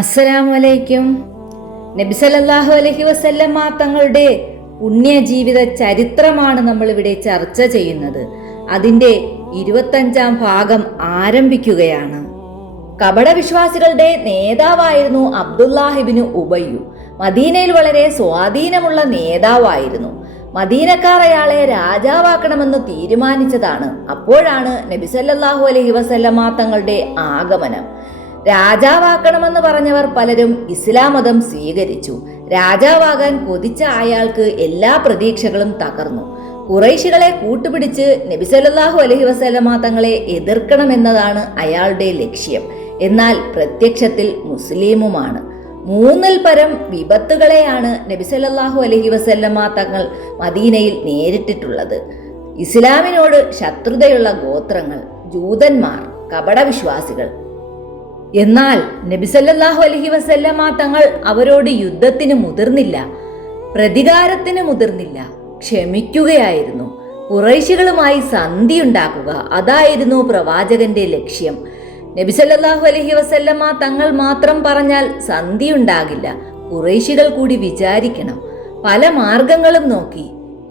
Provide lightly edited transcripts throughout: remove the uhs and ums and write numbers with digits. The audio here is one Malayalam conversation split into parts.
അസ്സലാമലൈക്കും. നബി സല്ലല്ലാഹു അലൈഹി വസല്ലമ തങ്ങളുടെ പുണ്യജീവിത ചരിത്രമാണ് നമ്മളിവിടെ ചർച്ച ചെയ്യുന്നത്. അതിൻ്റെ 25-ാം ഭാഗം ആരംഭിക്കുകയാണ്. കപടവിശ്വാസികളുടെ നേതാവായിരുന്നു അബ്ദുല്ലാഹിബ്നു ഉബയ്യു. മദീനയിൽ വളരെ സ്വാധീനമുള്ള നേതാവായിരുന്നു. മദീനക്കാർ അയാളെ രാജാവാക്കണമെന്ന് തീരുമാനിച്ചതാണ്. അപ്പോഴാണ് നബി സല്ലല്ലാഹു അലൈഹി വസല്ലമ തങ്ങളുടെ ആഗമനം. രാജാവാക്കണമെന്ന് പറഞ്ഞവർ പലരും ഇസ്ലാം മതം സ്വീകരിച്ചു. രാജാവാകാൻ കൊതിച്ച അയാൾക്ക് എല്ലാ പ്രതീക്ഷകളും തകർന്നു. ഖുറൈശികളെ കൂട്ടുപിടിച്ച് നബി സല്ലല്ലാഹു അലൈഹി വസല്ലമ തങ്ങളെ എതിർക്കണമെന്നതാണ് അയാളുടെ ലക്ഷ്യം. എന്നാൽ പ്രത്യക്ഷത്തിൽ മുസ്ലിമുമാണ്. 3-ൽ പരം വിപത്തുകളെയാണ് നബി സല്ലല്ലാഹു അലൈഹി വസല്ലമ തങ്ങൾ മദീനയിൽ നേരിട്ടിട്ടുള്ളത്. ഇസ്ലാമിനോട് ശത്രുതയുള്ള ഗോത്രങ്ങൾ, ജൂതന്മാർ, കപടവിശ്വാസികൾ. എന്നാൽ നബി സല്ലല്ലാഹു അലൈഹി വസല്ലമ തങ്ങൾ അവരോട് യുദ്ധത്തിന് മുതിർന്നില്ല, പ്രതികാരത്തിന് മുതിർന്നില്ല, ക്ഷമിക്കുകയായിരുന്നു. ഖുറൈശികളുമായി സന്ധി ഉണ്ടാക്കുക, അതായിരുന്നു പ്രവാചകന്റെ ലക്ഷ്യം. നബി സല്ലല്ലാഹു അലൈഹി വസല്ലമ തങ്ങൾ മാത്രം പറഞ്ഞാൽ സന്ധി ഉണ്ടാകില്ല, ഖുറൈശികൾ കൂടി വിചാരിക്കണം. പല മാർഗങ്ങളും നോക്കി.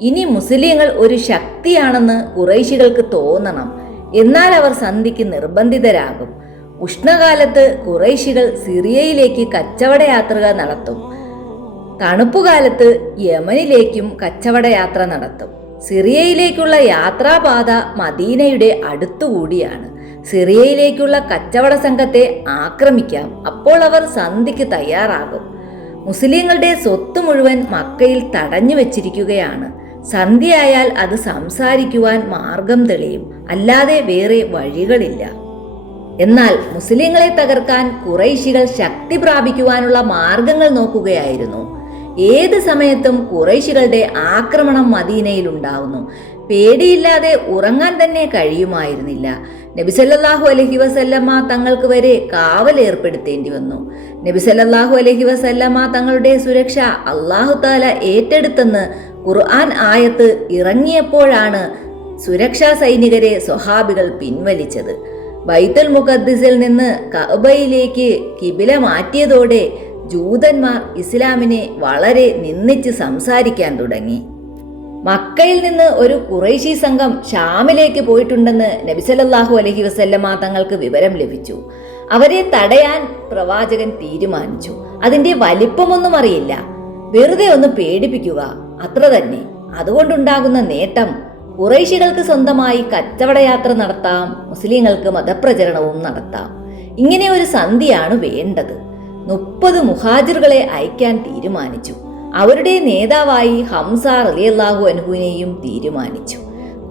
ഇനി മുസ്ലിങ്ങൾ ഒരു ശക്തിയാണെന്ന് ഖുറൈശികൾക്ക് തോന്നണം. എന്നാൽ അവർ സന്ധിക്ക് നിർബന്ധിതരാകും. ഉഷ്ണകാലത്ത് ഖുറൈശികൾ സിറിയയിലേക്ക് കച്ചവടയാത്രകൾ നടത്തും. തണുപ്പുകാലത്ത് യമനിലേക്കും കച്ചവടയാത്ര നടത്തും. സിറിയയിലേക്കുള്ള യാത്രാപാത മദീനയുടെ അടുത്തുകൂടിയാണ്. സിറിയയിലേക്കുള്ള കച്ചവട സംഘത്തെ ആക്രമിക്കാം. അപ്പോൾ അവർ സന്ധിക്ക് തയ്യാറാകും. മുസ്ലിങ്ങളുടെ സ്വത്ത് മുഴുവൻ മക്കയിൽ തടഞ്ഞു വെച്ചിരിക്കുകയാണ്. സന്ധിയായാൽ അത് സംസാരിക്കുവാൻ മാർഗം തെളിയും, അല്ലാതെ വേറെ വഴികളില്ല. എന്നാൽ മുസ്ലിങ്ങളെ തകർക്കാൻ ഖുറൈശികൾ ശക്തി പ്രാപിക്കുവാനുള്ള മാർഗങ്ങൾ നോക്കുകയായിരുന്നു. ഏത് സമയത്തും ഖുറൈശികളുടെ ആക്രമണം മദീനയിൽ ഉണ്ടാവുന്നു. പേടിയില്ലാതെ ഉറങ്ങാൻ തന്നെ കഴിയുമായിരുന്നില്ല. നബി സല്ലല്ലാഹു അലൈഹി വസല്ലമ തങ്ങൾക്ക് വരെ കാവലേർപ്പെടുത്തേണ്ടി വന്നു. നബി സല്ലല്ലാഹു അലൈഹി വസല്ലമ തങ്ങളുടെ സുരക്ഷ അല്ലാഹു തആല ഏറ്റെടുത്തെന്ന് ഖുർആൻ ആയത്ത് ഇറങ്ങിയപ്പോഴാണ് സുരക്ഷാ സൈനികരെ സ്വഹാബികൾ പിൻവലിച്ചത്. ബൈത്തുൽ മുഖദ്ദിസിൽ നിന്ന് കഅബയിലേക്ക് കിബില മാറ്റിയതോടെ ജൂതന്മാർ ഇസ്ലാമിനെ വളരെ നിന്ദിച്ച് സംസാരിക്കാൻ തുടങ്ങി. മക്കയിൽ നിന്ന് ഒരു ഖുറൈശി സംഘം ഷാമിലേക്ക് പോയിട്ടുണ്ടെന്ന് നബി സല്ലല്ലാഹു അലൈഹി വസല്ലമ തങ്ങൾക്ക് വിവരം ലഭിച്ചു. അവരെ തടയാൻ പ്രവാചകൻ തീരുമാനിച്ചു. അതിന്റെ വലിപ്പമൊന്നും അറിയില്ല, വെറുതെ ഒന്ന് പേടിപ്പിക്കുക, അത്ര തന്നെ. അതുകൊണ്ടുണ്ടാകുന്ന നേട്ടം, ഖുറൈശികൾക്ക് സ്വന്തമായി കച്ചവടയാത്ര നടത്താം, മുസ്ലിങ്ങൾക്ക് മതപ്രചരണവും നടത്താം. ഇങ്ങനെ ഒരു സന്ധിയാണ് വേണ്ടത്. 30 മുഹാജിറുകളെ അയക്കാൻ തീരുമാനിച്ചു. അവരുടെ നേതാവായി ഹംസ റളിയല്ലാഹു അൻഹുവിനെയും തീരുമാനിച്ചു.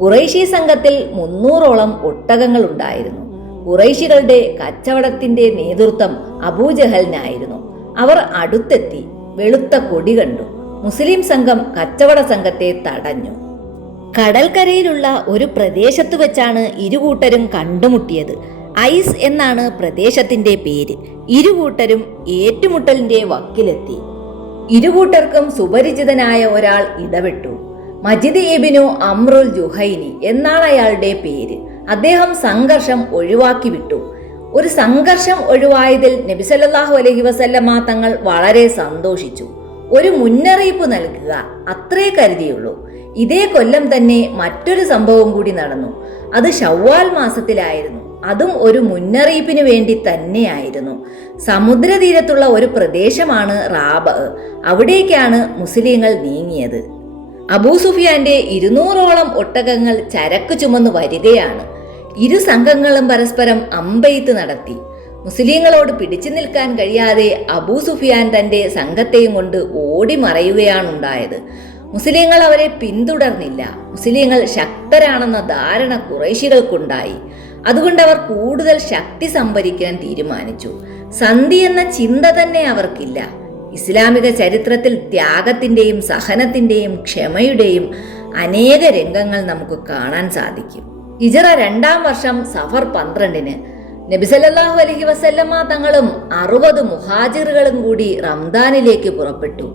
ഖുറൈശി സംഘത്തിൽ 300ഓളം ഒട്ടകങ്ങൾ ഉണ്ടായിരുന്നു. ഖുറൈശികളുടെ കച്ചവടത്തിന്റെ നേതൃത്വം അബൂജഹലിനായിരുന്നു. അവർ അടുത്തെത്തി. വെളുത്ത കൊടി കണ്ടു. മുസ്ലിം സംഘം കച്ചവട സംഘത്തെ തടഞ്ഞു. കടൽക്കരയിലുള്ള ഒരു പ്രദേശത്ത് വെച്ചാണ് ഇരുകൂട്ടരും കണ്ടുമുട്ടിയത്. ഐസ് എന്നാണ് പ്രദേശത്തിന്റെ പേര്. ഇരുകൂട്ടരും ഏറ്റുമുട്ടലിന്റെ വക്കിലെത്തി. ഇരുകൂട്ടർക്കും സുപരിചിതനായ ഒരാൾ ഇടപെട്ടു. മജിദ് ഇബ്നു അംറുൽ ജുഹൈനി എന്നാണ് അയാളുടെ പേര്. അദ്ദേഹം സംഘർഷം ഒഴിവാക്കി വിട്ടു. ഒരു സംഘർഷം ഒഴിവായതിൽ നബി സല്ലല്ലാഹു അലൈഹി വസല്ലമ തങ്ങൾ വളരെ സന്തോഷിച്ചു. ഒരു മുന്നറിയിപ്പ് നൽകുക, അത്രേ കരുതിയുള്ളൂ. ഇതേ കൊല്ലം തന്നെ മറ്റൊരു സംഭവം കൂടി നടന്നു. അത് ശവ്വാൽ മാസത്തിലായിരുന്നു. അതും ഒരു മുന്നറിയിപ്പിന് വേണ്ടി തന്നെയായിരുന്നു. സമുദ്രതീരത്തുള്ള ഒരു പ്രദേശമാണ് റാബ്. അവിടേക്കാണ് മുസ്ലിങ്ങൾ നീങ്ങിയത്. അബൂ സുഫിയാന്റെ 200ഓളം ഒട്ടകങ്ങൾ ചരക്ക് ചുമന്നു വരികയാണ്. ഇരു സംഘങ്ങളും പരസ്പരം അമ്പെയ്ത്ത് നടത്തി. മുസ്ലിങ്ങളോട് പിടിച്ചു നിൽക്കാൻ കഴിയാതെ അബൂ സുഫിയാൻ തന്റെ സംഘത്തെയും കൊണ്ട് ഓടി മറയുകയാണുണ്ടായത്. മുസ്ലിങ്ങൾ അവരെ പിന്തുടർന്നില്ല. മുസ്ലിങ്ങൾ ശക്തരാണെന്ന ധാരണ ഖുറൈശികൾക്കുണ്ടായി. അതുകൊണ്ട് അവർ കൂടുതൽ ശക്തി സംഭരിക്കാൻ തീരുമാനിച്ചു. സന്ധി എന്ന ചിന്ത തന്നെ അവർക്കില്ല. ഇസ്ലാമിക ചരിത്രത്തിൽ ത്യാഗത്തിന്റെയും സഹനത്തിന്റെയും ക്ഷമയുടെയും അനേക രംഗങ്ങൾ നമുക്ക് കാണാൻ സാധിക്കും. ഹിജ്റ 2-ാം വർഷം സഫർ 12-ന് നബി സല്ലല്ലാഹു അലൈഹി വസല്ലമ തങ്ങളും 60 മുഹാജിറുകളും കൂടി റംദാനിലേക്ക് പുറപ്പെട്ടു.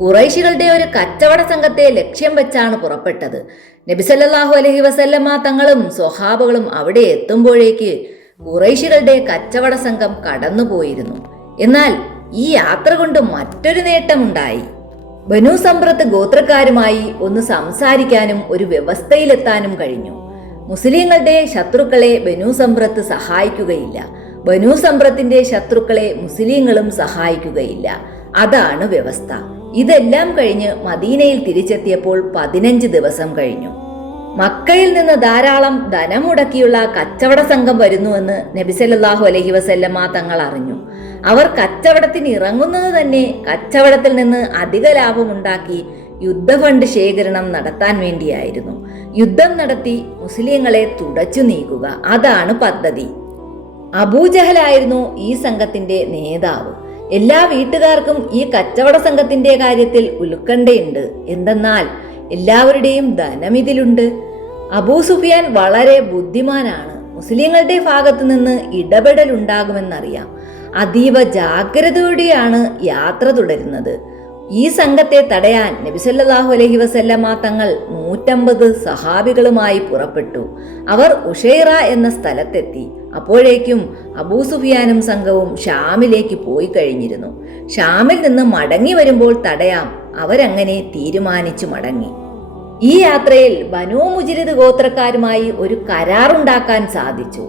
ഖുറൈശികളുടെ ഒരു കച്ചവട സംഘത്തെ ലക്ഷ്യം വെച്ചാണ് പുറപ്പെട്ടത്. നബി സല്ലല്ലാഹു അലൈഹി വസല്ലമ തങ്ങളും സ്വഹാബകളും അവിടെ എത്തുമ്പോഴേക്ക് ഖുറൈശികളുടെ കച്ചവട സംഘം കടന്നുപോയിരുന്നു. എന്നാൽ ഈ യാത്ര കൊണ്ട് മറ്റൊരു നേട്ടമുണ്ടായി. ബനു സമ്രത്ത് ഗോത്രക്കാരുമായി ഒന്ന് സംസാരിക്കാനും ഒരു വ്യവസ്ഥയിലെത്താനും കഴിഞ്ഞു. മുസ്ലിങ്ങളുടെ ശത്രുക്കളെ ബനു സമ്രത്ത് സഹായിക്കുകയില്ല, ബനു സമ്രത്തിന്റെ ശത്രുക്കളെ മുസ്ലിങ്ങളും സഹായിക്കുകയില്ല. അതാണ് വ്യവസ്ഥ. ഇതെല്ലാം കഴിഞ്ഞ് മദീനയിൽ തിരിച്ചെത്തിയപ്പോൾ 15 ദിവസം കഴിഞ്ഞു. മക്കയിൽ നിന്ന് ധാരാളം ധനം മുടക്കിയുള്ള കച്ചവട സംഘം വരുന്നുവെന്ന് നബി സല്ലല്ലാഹു അലൈഹി വസല്ലമ തങ്ങൾ അറിഞ്ഞു. അവർ കച്ചവടത്തിന് ഇറങ്ങുന്നത് തന്നെ കച്ചവടത്തിൽ നിന്ന് അധിക ലാഭമുണ്ടാക്കി യുദ്ധഫണ്ട് ശേഖരണം നടത്താൻ വേണ്ടിയായിരുന്നു. യുദ്ധം നടത്തി മുസ്ലിങ്ങളെ തുടച്ചു നീക്കുക, അതാണ് പദ്ധതി. അബൂജഹലായിരുന്നു ഈ സംഘത്തിന്റെ നേതാവ്. എല്ലാ വീട്ടുകാർക്കും ഈ കച്ചവട സംഘത്തിന്റെ കാര്യത്തിൽ ഉത്കണ്ഠയുണ്ട്. എന്തെന്നാൽ എല്ലാവരുടെയും ധനം ഇതിലുണ്ട്. അബൂ സുഫിയാൻ വളരെ ബുദ്ധിമാനാണ്. മുസ്ലിങ്ങളുടെ ഭാഗത്തു നിന്ന് ഇടപെടൽ ഉണ്ടാകുമെന്നറിയാം. അതീവ ജാഗ്രതയോടെയാണ് യാത്ര തുടരുന്നത്. ഈ സംഘത്തെ തടയാൻ നബി സല്ലല്ലാഹു അലൈഹി വസല്ലമ തങ്ങൾ 150 സഹാബികളുമായി പുറപ്പെട്ടു. അവർ ഉഷൈറ എന്ന സ്ഥലത്തെത്തി. അപ്പോഴേക്കും അബൂ സുഫിയാനും സംഘവും ഷാമിലേക്ക് പോയി കഴിഞ്ഞിരുന്നു. ഷാമിൽ നിന്ന് മടങ്ങി വരുമ്പോൾ തടയാം, അവരങ്ങനെ തീരുമാനിച്ചു മടങ്ങി. ഈ യാത്രയിൽ ബനൂ മുജ്രിദ് ഗോത്രക്കാരുമായി ഒരു കരാറുണ്ടാക്കാൻ സാധിച്ചു.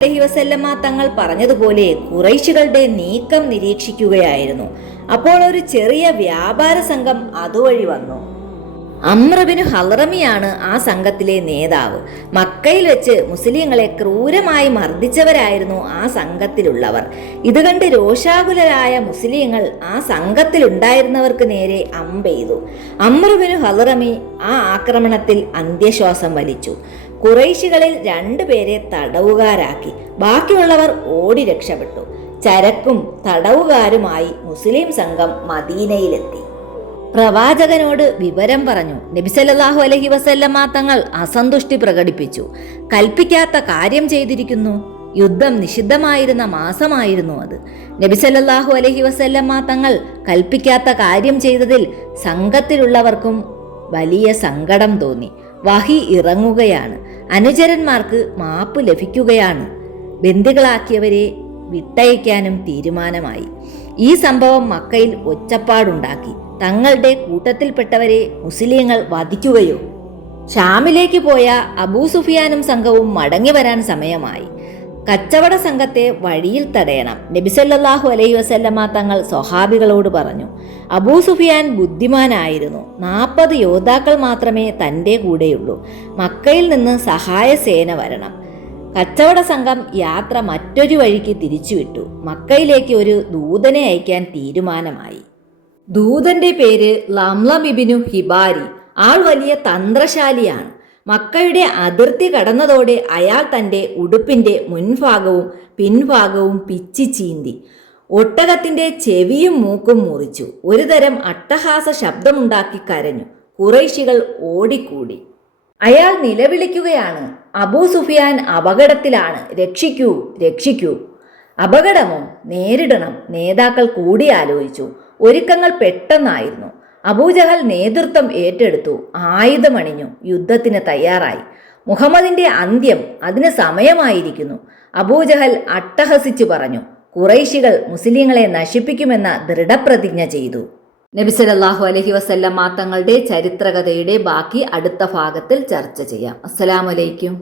അലൈഹി വസല്ലമ തങ്ങൾ പറഞ്ഞതുപോലെ ഖുറൈശികളുടെ നീക്കം നിരീക്ഷിക്കുകയായിരുന്നു. അപ്പോൾ ഒരു ചെറിയ വ്യാപാര സംഘം അതുവഴി വന്നു. അംർ ബിൻ ഹളറമിയാണ് ആ സംഘത്തിലെ നേതാവ്. മക്കയിൽ വെച്ച് മുസ്ലിങ്ങളെ ക്രൂരമായി മർദ്ദിച്ചവരായിരുന്നു ആ സംഘത്തിലുള്ളവർ. ഇത് കണ്ട് രോഷാകുലരായ മുസ്ലിങ്ങൾ ആ സംഘത്തിലുണ്ടായിരുന്നവർക്ക് നേരെ അമ്പെയ്തു. അംർ ബിൻ ഹളറമി ആ ആക്രമണത്തിൽ അന്ത്യശ്വാസം വലിച്ചു. ഖുറൈശികളിൽ 2 പേരെ തടവുകാരാക്കി. ബാക്കിയുള്ളവർ ഓടി രക്ഷപ്പെട്ടു. ചരക്കും തടവുകാരുമായി മുസ്ലിം സംഘം മദീനയിലെത്തി. പ്രവാചകനോട് വിവരം പറഞ്ഞു. നബി സല്ലല്ലാഹു അലൈഹി വസല്ലമ തങ്ങൾ അസന്തുഷ്ടി പ്രകടിപ്പിച്ചു. കൽപ്പിക്കാത്ത കാര്യം ചെയ്തിരിക്കുന്നു. യുദ്ധം നിഷിദ്ധമായിരുന്ന മാസമായിരുന്നു അത്. നബി സല്ലല്ലാഹു അലൈഹി വസല്ലമ തങ്ങൾ കൽപ്പിക്കാത്ത കാര്യം ചെയ്തതിൽ സംഘത്തിലുള്ളവർക്കും വലിയ സങ്കടം തോന്നി. വഹി ഇറങ്ങുകയാണ്. അനുചരന്മാർക്ക് മാപ്പ് ലഭിക്കുകയാണ്. ബന്ദികളാക്കിയവരെ വിട്ടയക്കാനും തീരുമാനമായി. ഈ സംഭവം മക്കയിൽ ഒച്ചപ്പാടുണ്ടാക്കി. തങ്ങളുടെ കൂട്ടത്തിൽപ്പെട്ടവരെ മുസ്ലിങ്ങൾ വധിക്കുകയോ? ഷാമിലേക്ക് പോയ അബൂ സുഫിയാനും സംഘവും മടങ്ങി വരാൻ സമയമായി. കച്ചവട സംഘത്തെ വഴിയിൽ തടയണം. നബി സല്ലല്ലാഹു അലൈഹി വസല്ലമ തങ്ങൾ സ്വഹാബികളോട് പറഞ്ഞു. അബൂ സുഫിയാൻ ബുദ്ധിമാനായിരുന്നു. 40 യോദ്ധാക്കൾ മാത്രമേ തൻ്റെ കൂടെയുള്ളൂ. മക്കയിൽ നിന്ന് സഹായ സേന വരണം. കച്ചവട സംഘം യാത്ര മറ്റൊരു വഴിക്ക് തിരിച്ചുവിട്ടു. മക്കയിലേക്ക് ഒരു ദൂതനെ അയക്കാൻ തീരുമാനമായി. ദൂതന്റെ പേര് ലംലം ഇബ്നു ഹിബാരി. ആൾ വലിയ തന്ത്രശാലിയാണ്. മക്കയുടെ അതിർത്തി കടന്നതോടെ അയാൾ തൻ്റെ ഉടുപ്പിന്റെ മുൻഭാഗവും പിൻഭാഗവും പിച്ചി ചീന്തി. ഒട്ടകത്തിന്റെ ചെവിയും മൂക്കും മുറിച്ചു. ഒരുതരം അട്ടഹാസ ശബ്ദമുണ്ടാക്കി കരഞ്ഞു. ഖുറൈശികൾ ഓടിക്കൂടി. അയാൾ നിലവിളിക്കുകയാണ്, അബൂ സുഫിയാൻ അപകടത്തിലാണ്, രക്ഷിക്കൂ, രക്ഷിക്കൂ. അപകടമോ? നേരിടണം. നേതാക്കൾ കൂടിയാലോചിച്ചു. ഒരുക്കങ്ങൾ പെട്ടെന്നായിരുന്നു. അബൂജഹൽ നേതൃത്വം ഏറ്റെടുത്തു. ആയുധമണിഞ്ഞു. യുദ്ധത്തിന് തയ്യാറായി. മുഹമ്മദിന്റെ അന്ത്യം, അതിന് സമയമായിരിക്കുന്നു. അബൂജഹൽ അട്ടഹസിച്ചു പറഞ്ഞു. ഖുറൈശികൾ മുസ്ലിങ്ങളെ നശിപ്പിക്കുമെന്ന ദൃഢപ്രതിജ്ഞ ചെയ്തു. നബി സല്ലല്ലാഹു അലൈഹി വസല്ലമ തങ്ങളുടെ ചരിത്രകഥയുടെ ബാക്കി അടുത്ത ഭാഗത്തിൽ ചർച്ച ചെയ്യാം. അസ്സലാമു അലൈക്കും.